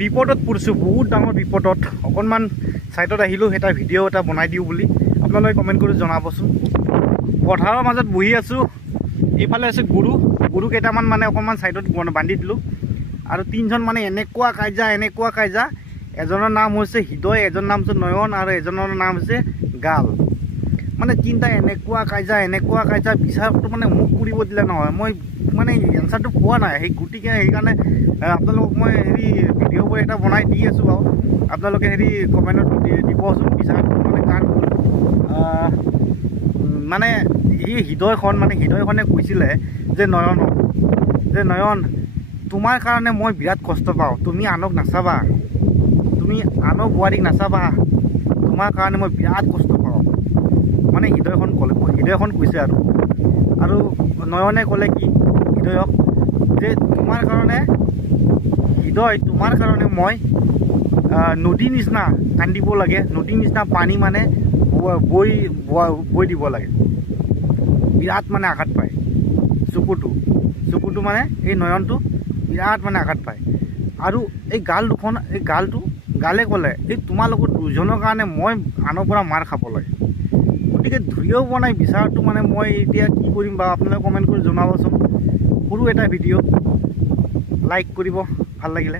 বিপদত পৰিছোঁ, বহুত ডাঙৰ বিপদত। অকণমান ছাইডত আহিলোঁ, এটা ভিডিঅ' এটা বনাই দিওঁ বুলি। আপোনালোকে কমেণ্ট কৰি জনাবচোন। পথাৰৰ মাজত বহি আছোঁ, এইফালে আছে গৰু কেইটামান মানে অকণমান ছাইডত বান্ধি দিলোঁ। আৰু তিনিজন মানে এনেকুৱা কাইজা। এজনৰ নাম হৈছে হৃদয়, এজনৰ নাম হৈছে নয়ন আৰু এজনৰ নাম হৈছে গাল। মানে তিনিটা এনেকুৱা কাইজা বিচাৰকটো মানে মোক কৰিব দিলে নহয়। মই মানে এনচাৰটো পোৱা নাই, গতিকে সেইকাৰণে আপোনালোকক মই ভিডিঅ' কৰি এটা বনাই দি আছোঁ বাৰু। আপোনালোকে কমেণ্টত দিবচোন বিচাৰকটো মানে কাৰ ভুল। মানে হৃদয়খনে কৈছিলে যে নয়ন তোমাৰ কাৰণে মই বিৰাট কষ্ট পাওঁ, তুমি আনক নাচাবা, তুমি আনক বোৱাৰীক নাচাবা, তোমাৰ কাৰণে মই বিৰাট কষ্ট পাওঁ। মানে হৃদয়খন কৈছে আৰু নয়নে ক'লে কি হৃদয়ক যে তোমাৰ কাৰণে মই নদীৰ নিচিনা কান্দিব লাগে, নদীৰ নিচিনা পানী মানে বৈ দিব লাগে। বিৰাট মানে আঘাত পায় চকুটো মানে এই নয়নটো বিৰাট মানে আঘাত পায়। আৰু এই গালে ক'লে এই তোমালোকৰ দুজনৰ কাৰণে মই আনৰ পৰা মাৰ খাব লাগে। গতিকে ধুৰিও পোৱা নাই বিচাৰটো, মানে মই এতিয়া কি কৰিম বাৰু, আপোনালোকে কমেণ্ট কৰি জনাবচোন। সৰু এটা ভিডিঅ' লাইক কৰিব ভাল লাগিলে।